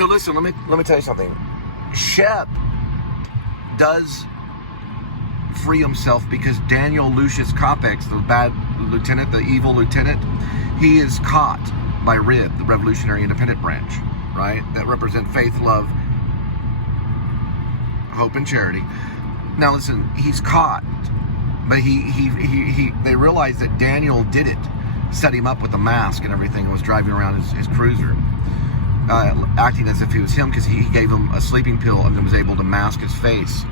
So listen, let me tell you something. Shep does free himself because Daniel Lucius Copex, the bad lieutenant, the evil lieutenant, he is caught by RIB, the Revolutionary Independent Branch, right? That represent faith, love, hope, and charity. Now listen, he's caught, but they realize that Daniel did it, set him up with a mask and everything, and was driving around his cruiser, acting as if he was him, because he gave him a sleeping pill and then was able to mask his face.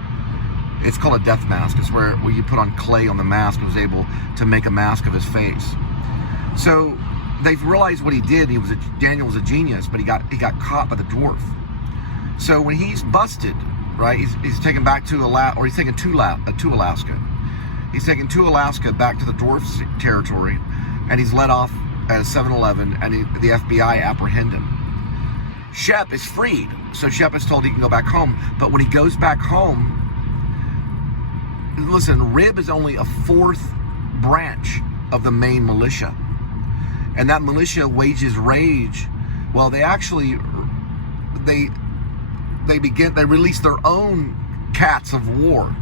It's called a death mask. It's where you put on clay on the mask and was able to make a mask of his face. So they've realized what he did. Daniel was a genius, but he got caught by the dwarf. So when he's busted, right, he's taken back to Alaska, or he's taken to Alaska. He's taken to Alaska back to the dwarf's territory, and he's let off at a 7-Eleven, and the FBI apprehend him. Shep is freed, so Shep is told he can go back home. But when he goes back home, listen, RIB is only a 4th branch of the main militia, and that militia wages rage. Well, they release their own cats of war,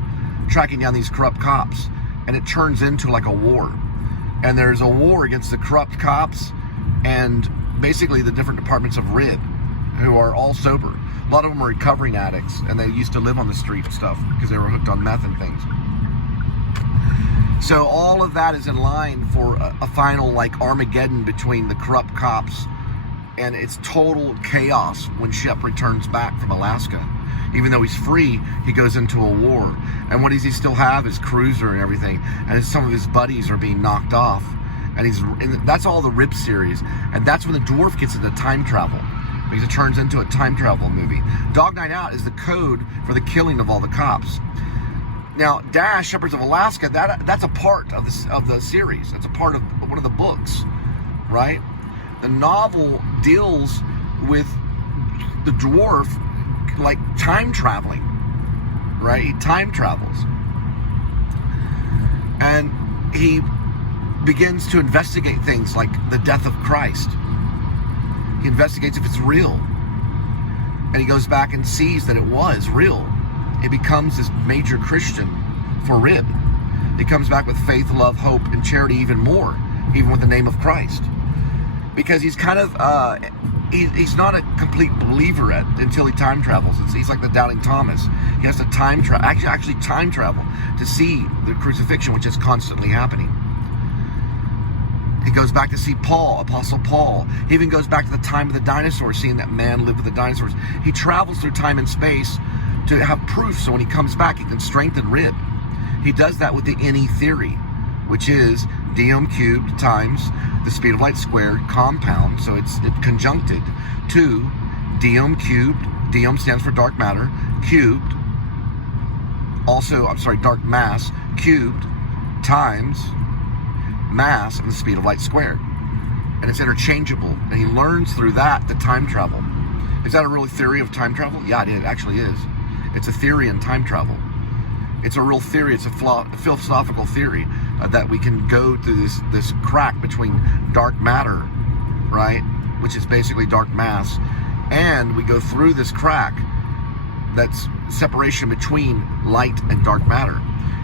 tracking down these corrupt cops, and it turns into like a war. And there's a war against the corrupt cops and basically the different departments of RIB, who are all sober. A lot of them are recovering addicts, and they used to live on the street and stuff because they were hooked on meth and things. So all of that is in line for a final like Armageddon between the corrupt cops, and it's total chaos when Shep returns back from Alaska. Even though he's free, he goes into a war. And what does he still have? His cruiser and everything. And some of his buddies are being knocked off. And that's all the RIB series. And that's when the dwarf gets into time travel, because it turns into a time travel movie. Dog Night Out is the code for the killing of all the cops. Now, Dash, Shepherds of Alaska, that's a part of the series. That's a part of one of the books, right? The novel deals with the dwarf like time traveling, right? He time travels. And he begins to investigate things like the death of Christ. He investigates if it's real. And he goes back and sees that it was real. He becomes this major Christian for RIB. He comes back with faith, love, hope, and charity even more, even with the name of Christ. Because he's kind of, he's not a complete believer until he time travels. He's like the doubting Thomas. He has to time travel, actually time travel to see the crucifixion, which is constantly happening. He goes back to see Paul, Apostle Paul. He even goes back to the time of the dinosaurs, seeing that man lived with the dinosaurs. He travels through time and space to have proof, so when he comes back, he can strengthen RIB. He does that with the any theory, which is dm cubed times the speed of light squared compound, so it's conjuncted to dm cubed. Dm stands for dark matter, cubed, dark mass, cubed times mass and the speed of light squared. And it's interchangeable, and he learns through that the time travel. Is that a real theory of time travel? Yeah, it actually is. It's a theory in time travel. It's a real theory. It's a philosophical theory that we can go through this crack between dark matter, right, which is basically dark mass, and we go through this crack that's separation between light and dark matter.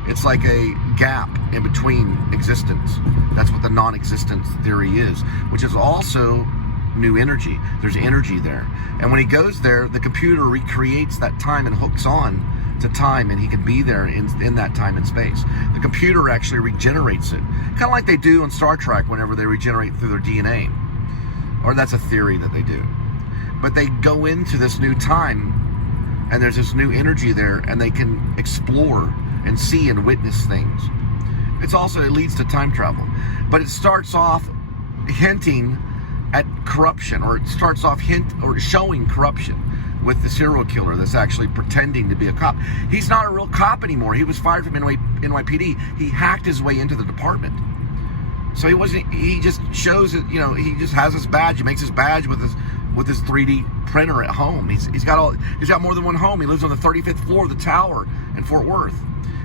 It's like a gap in between existence. That's what the non-existence theory is, which is also new energy. There's energy there. And when he goes there, the computer recreates that time and hooks on to time, and he can be there in that time and space. The computer actually regenerates it. Kind of like they do on Star Trek whenever they regenerate through their DNA. Or that's a theory that they do. But they go into this new time, and there's this new energy there, and they can explore and see and witness things. It leads to time travel. But it starts off hinting at corruption, or it starts off showing corruption with the serial killer that's actually pretending to be a cop. He's not a real cop anymore. He was fired from NYPD. He hacked his way into the department. So he just shows it, he just has his badge. He makes his badge with his 3D printer at home. He's got more than one home. He lives on the 35th floor of the tower in Fort Worth.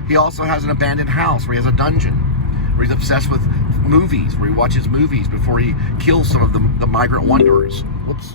He also has an abandoned house where he has a dungeon, where he's obsessed with movies, where he watches movies before he kills some of the migrant wanderers. Whoops.